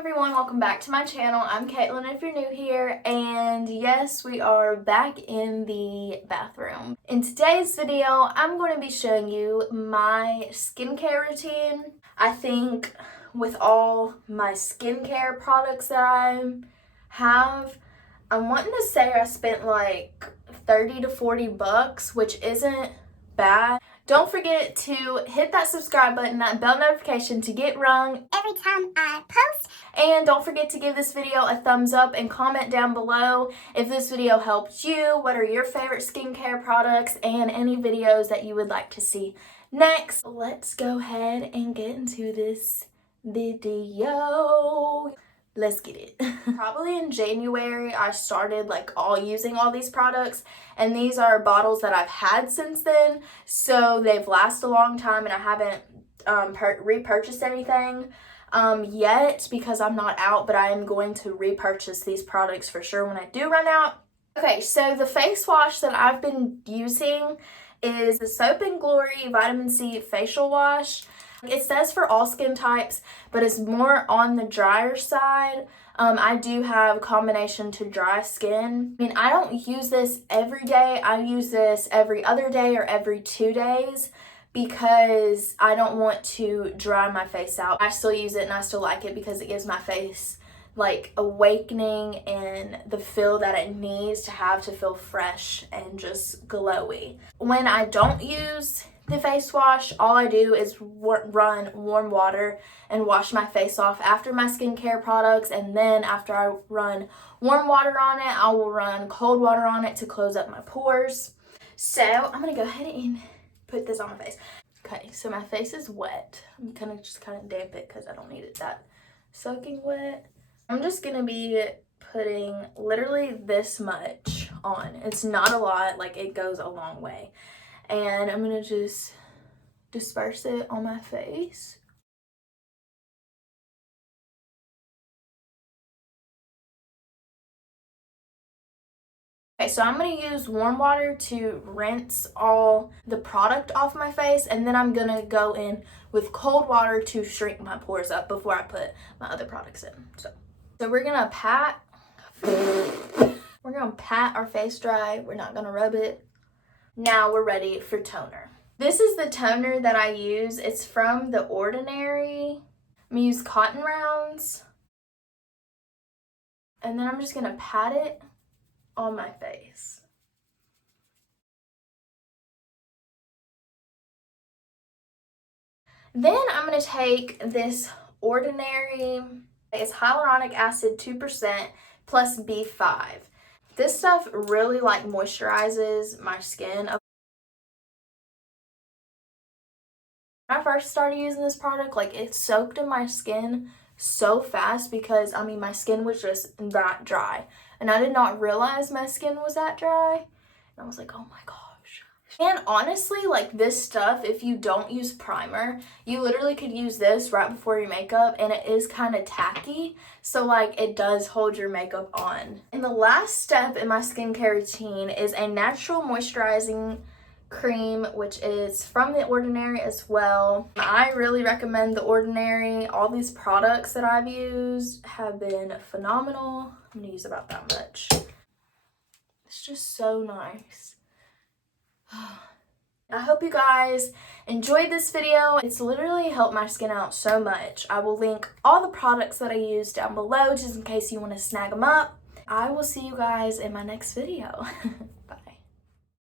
everyone, welcome back to my channel. I'm Caitlin if you're new here, and yes, we are back in the bathroom. In today's video, I'm going to be showing you my skincare routine. I think with all my skincare products that I have, I'm wanting to say I spent like 30 to 40 bucks, which isn't bad. Don't forget to hit that subscribe button, that bell notification to get rung every time I post. And don't forget to give this video a thumbs up and comment down below if this video helped you, what are your favorite skincare products, and any videos that you would like to see next. Let's go ahead and get into this video. Let's get it. Probably in January, I started using all these products, and these are bottles that I've had since then, so they've lasted a long time, and I haven't repurchased anything yet because I'm not out, but I am going to repurchase these products for sure when I do run out. Okay, so the face wash that I've been using is the Soap & Glory Vitamin C Facial Wash. It says for all skin types, but it's more on the drier side. I do have combination to dry skin. I mean, I don't use this every day. I use this every other day or every 2 days because I don't want to dry my face out. I still use it and I still like it because it gives my face like awakening and the feel that it needs to have to feel fresh and just glowy. When I don't use the face wash, all I do is run warm water and wash my face off after my skincare products, and then after I run warm water on it, I will run cold water on it to close up my pores. So I'm gonna go ahead and put this on my face. Okay, so my face is wet. I'm gonna just kind of damp it because I don't need it that soaking wet. I'm just gonna be putting literally this much on. It's not a lot, like it goes a long way. And I'm gonna just disperse it on my face. Okay, so I'm gonna use warm water to rinse all the product off my face, and then I'm gonna go in with cold water to shrink my pores up before I put my other products in. So we're gonna pat our face dry. We're not gonna rub it. Now we're ready for toner. This is the toner that I use. It's from The Ordinary. I'm gonna use cotton rounds. And then I'm just gonna pat it on my face. Then I'm gonna take this Ordinary, it's hyaluronic acid 2% plus B5. This stuff really moisturizes my skin. When I first started using this product, it soaked in my skin so fast because, I mean, my skin was just that dry. And I did not realize my skin was that dry. And I was like, oh my gosh. And honestly, this stuff, if you don't use primer, you literally could use this right before your makeup, and it is kind of tacky. So, it does hold your makeup on. And the last step in my skincare routine is a natural moisturizing cream, which is from The Ordinary as well. I really recommend The Ordinary. All these products that I've used have been phenomenal. I'm gonna use about that much. It's just so nice. I hope you guys enjoyed this video. It's literally helped my skin out so much. I will link all the products that I use down below just in case you want to snag them up. I will see you guys in my next video. Bye.